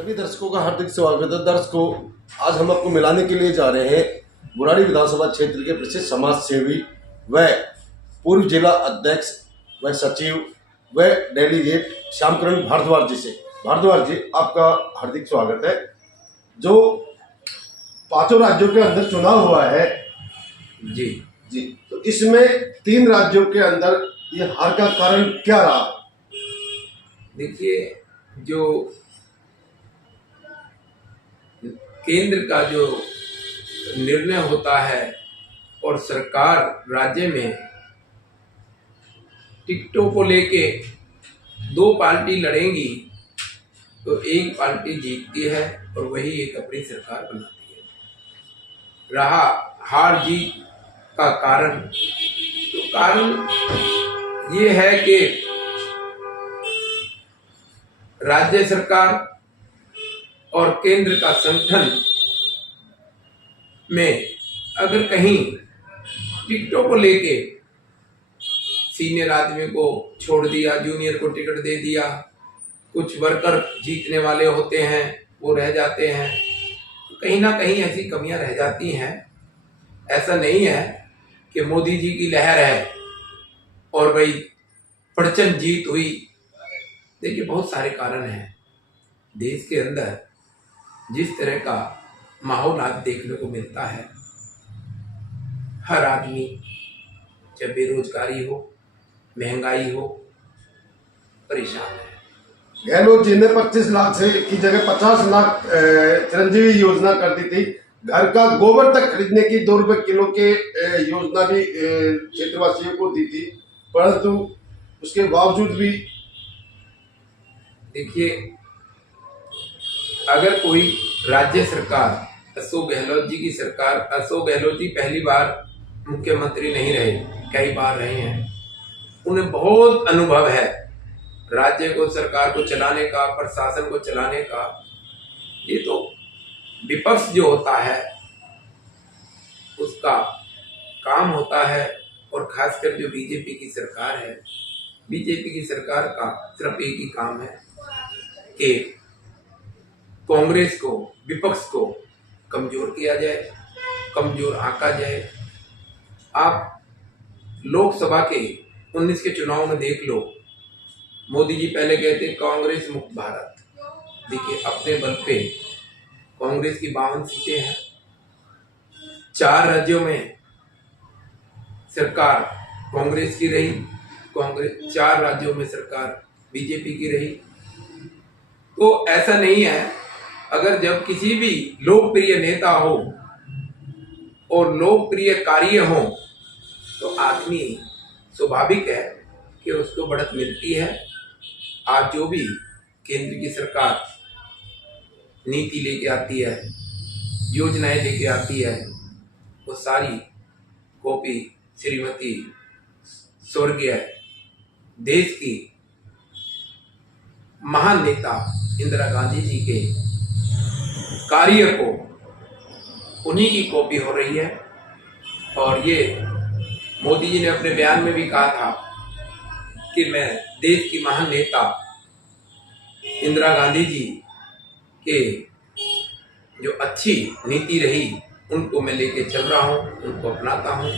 सभी दर्शकों का हार्दिक स्वागत है। दर्शकों, आज हम आपको मिलाने के लिए जा रहे हैं बुराड़ी विधानसभा क्षेत्र के प्रसिद्ध समाज सेवी व पूर्व जिला अध्यक्ष व सचिव व डेलीगेट श्यामकरण भारद्वाज जी से। भारद्वाज जी, आपका हार्दिक स्वागत है। जो 5 राज्यों के अंदर चुनाव हुआ है जी जी, तो इसमें 3 राज्यों के अंदर ये हार का कारण क्या रहा? देखिए, जो केंद्र का जो निर्णय होता है और सरकार राज्य में टिकटों को लेके 2 पार्टी लड़ेंगी तो एक पार्टी जीतती है और वही एक अपनी सरकार बनाती है। रहा हार जीत का कारण, तो कारण ये है कि राज्य सरकार और केंद्र का संगठन में अगर कहीं टिकटों को लेके सीनियर आदमी को छोड़ दिया, जूनियर को टिकट दे दिया, कुछ वर्कर जीतने वाले होते हैं वो रह जाते हैं, तो कहीं ना कहीं ऐसी कमियां रह जाती हैं। ऐसा नहीं है कि मोदी जी की लहर है और भाई प्रचंड जीत हुई। देखिए, बहुत सारे कारण हैं। देश के अंदर जिस तरह का माहौल आज देखने को मिलता है, हर आदमी, चाहे बेरोजगारी हो, महंगाई हो, परेशान है। गहलोत जी ने 25 लाख से की जगह 50 लाख चिरंजीवी योजना कर दी थी। घर का गोबर तक खरीदने की 2 रुपए किलो के योजना भी क्षेत्रवासियों को दी थी, परंतु उसके बावजूद भी देखिए, अगर कोई राज्य सरकार, अशोक गहलोत जी की सरकार, अशोक गहलोत जी पहली बार मुख्यमंत्री नहीं रहे, कई बार रहे हैं, उन्हें बहुत अनुभव है राज्य को, सरकार को चलाने का, प्रशासन को चलाने का। ये तो विपक्ष जो होता है उसका काम होता है, और खासकर जो बीजेपी की सरकार है, बीजेपी की सरकार का सिर्फ एक ही काम है कि कांग्रेस को, विपक्ष को कमजोर किया जाए, कमजोर आंका जाए। आप लोकसभा के 19 के चुनाव में देख लो, मोदी जी पहले कहते कांग्रेस मुक्त भारत। देखिए, अपने बल पे कांग्रेस की 52 सीटें हैं, 4 राज्यों में सरकार कांग्रेस की रही, 4 राज्यों में सरकार बीजेपी की रही। तो ऐसा नहीं है, अगर जब किसी भी लोकप्रिय नेता हो और लोकप्रिय कार्य हो तो आदमी, स्वाभाविक है कि उसको बढ़त मिलती है। आज जो भी केंद्र की सरकार नीति लेके आती है, योजनाएं लेके आती है, वो सारी कॉपी श्रीमती स्वर्गीय देश की महान नेता इंदिरा गांधी जी के कार्य को, उन्हीं की कॉपी हो रही है। और ये मोदी जी ने अपने बयान में भी कहा था कि मैं देश की महान नेता इंदिरा गांधी जी के जो अच्छी नीति रही उनको मैं लेके चल रहा हूँ, उनको अपनाता हूँ।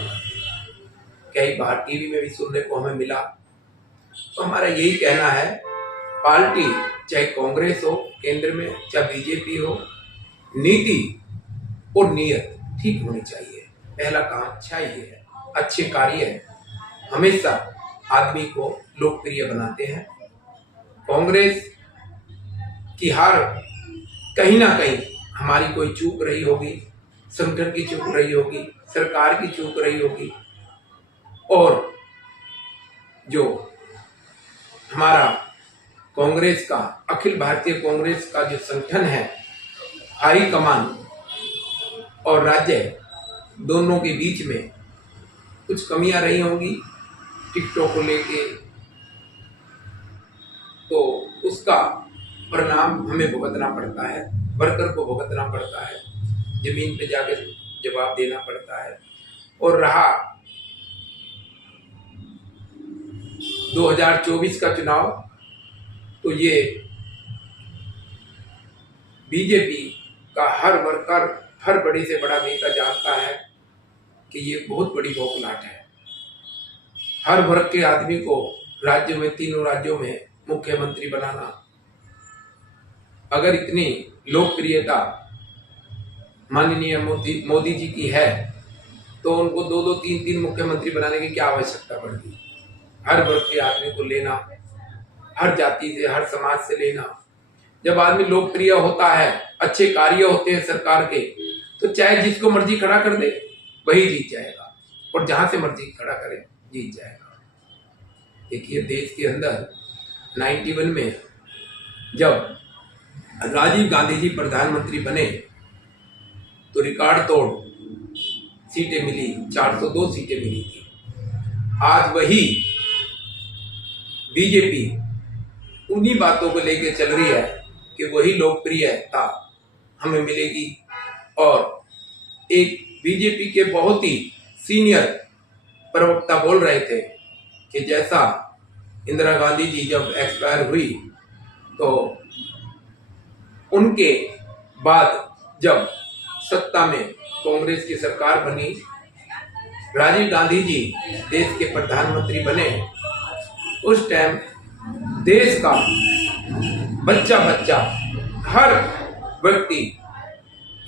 कई बार टीवी में भी सुनने को हमें मिला। तो हमारा यही कहना है, पार्टी चाहे कांग्रेस हो केंद्र में, चाहे बीजेपी हो, नीति और नीयत ठीक होनी चाहिए। पहला काम अच्छा ही है, अच्छे कार्य हमेशा आदमी को लोकप्रिय बनाते हैं। कांग्रेस की हार कहीं ना कहीं हमारी कोई चूक रही होगी, संगठन की चूक रही होगी, सरकार की चूक रही होगी, और जो हमारा कांग्रेस का, अखिल भारतीय कांग्रेस का जो संगठन है, हाई कमान और राज्य दोनों के बीच में कुछ कमियां रही होंगी टिकटों को लेके, तो उसका परिणाम हमें भुगतना पड़ता है, वर्कर को भुगतना पड़ता है, जमीन पे जाकर जवाब देना पड़ता है। और रहा 2024 का चुनाव, तो ये बीजेपी का हर वर्कर, हर बड़े से बड़ा नेता जानता है कि ये बहुत बड़ी बौखलाहट है। हर वर्ग के आदमी को राज्य में, तीनों राज्यों में मुख्यमंत्री बनाना, अगर इतनी लोकप्रियता माननीय मोदी जी की है तो उनको 2-2, 3-3 मुख्यमंत्री बनाने की क्या आवश्यकता पड़ती। हर वर्ग के आदमी को लेना, हर जाति से, हर समाज से लेना। जब आदमी लोकप्रिय होता है, अच्छे कार्य होते हैं सरकार के, तो चाहे जिसको मर्जी खड़ा कर दे वही जीत जाएगा, और जहां से मर्जी खड़ा करे जीत जाएगा। देखिए, देश के अंदर 91 में जब राजीव गांधी जी प्रधानमंत्री बने तो रिकॉर्ड तोड़ सीटें मिली, 402 सीटें मिली थी। आज वही बीजेपी उन्हीं बातों को लेके चल रही है कि वही लोकप्रियता हमें मिलेगी। और एक बीजेपी के बहुत ही सीनियर प्रवक्ता बोल रहे थे कि जैसा इंदिरा गांधी जी जब एक्सपायर हुई तो उनके बाद जब सत्ता में कांग्रेस की सरकार बनी, राजीव गांधी जी देश के प्रधानमंत्री बने, उस टाइम देश का बच्चा बच्चा, हर व्यक्ति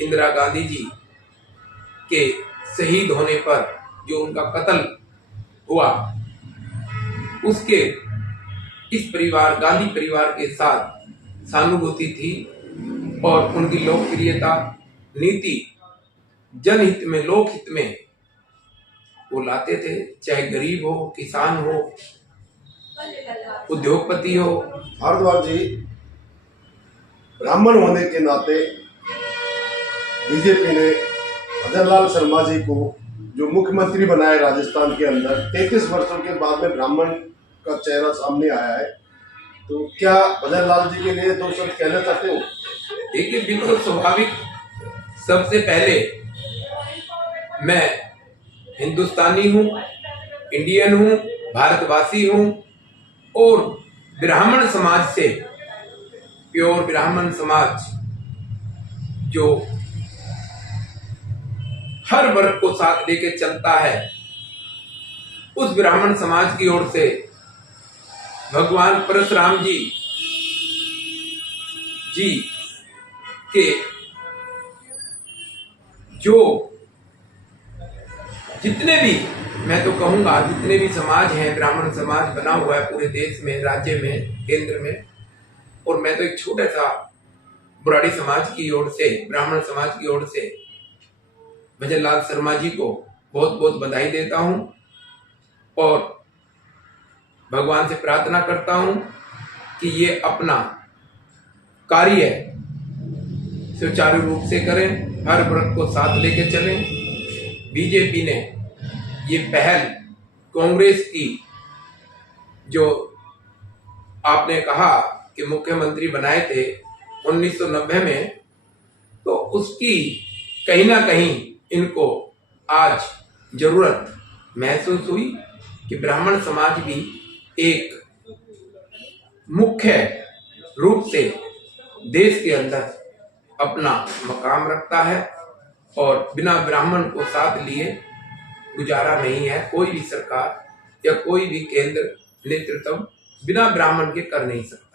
इंदिरा गांधी जी के शहीद होने पर जो उनका कत्ल हुआ, उसके इस परिवार, गांधी परिवार के साथ सहानुभूति थी। और उनकी लोकप्रियता, नीति, जनहित में, लोकहित में वो लाते थे। चाहे गरीब हो, किसान हो, उद्योगपति हो। भारद्वाज जी, ब्राह्मण होने के नाते बीजेपी ने भजन लाल शर्मा जी को जो मुख्यमंत्री बनाया राजस्थान के अंदर, 33 वर्षों के बाद में ब्राह्मण का चेहरा सामने आया है, तो क्या भजन लाल जी के लिए 2 शब्द कहना चाहते हो? देखिए, बिल्कुल स्वाभाविक। सबसे पहले मैं हिंदुस्तानी हूँ, इंडियन हूँ, भारतवासी हूँ, और ब्राह्मण समाज से, प्योर ब्राह्मण समाज जो हर वर्ग को साथ लेके चलता है, उस ब्राह्मण समाज की ओर से भगवान परशुराम जी के जो जितने भी, मैं तो कहूंगा जितने भी समाज हैं, ब्राह्मण समाज बना हुआ है पूरे देश में, राज्य में, केंद्र में, और मैं तो एक छोटा सा बुराड़ी समाज की ओर से, ब्राह्मण समाज की ओर से भजन लाल शर्मा जी को बहुत बहुत बधाई देता हूं और भगवान से प्रार्थना करता हूं कि ये अपना कार्य सुचारू रूप से करें, हर वर्ग को साथ लेके चलें। बीजेपी ने ये पहल कांग्रेस की, जो आपने कहा कि मुख्यमंत्री बनाए थे 1990 में, तो उसकी कहीं ना कहीं इनको आज जरूरत महसूस हुई कि ब्राह्मण समाज भी एक मुख्य रूप से देश के अंदर अपना मकाम रखता है और बिना ब्राह्मण को साथ लिए गुजारा नहीं है। कोई भी सरकार या कोई भी केंद्र नेतृत्व बिना ब्राह्मण के कर नहीं सकता।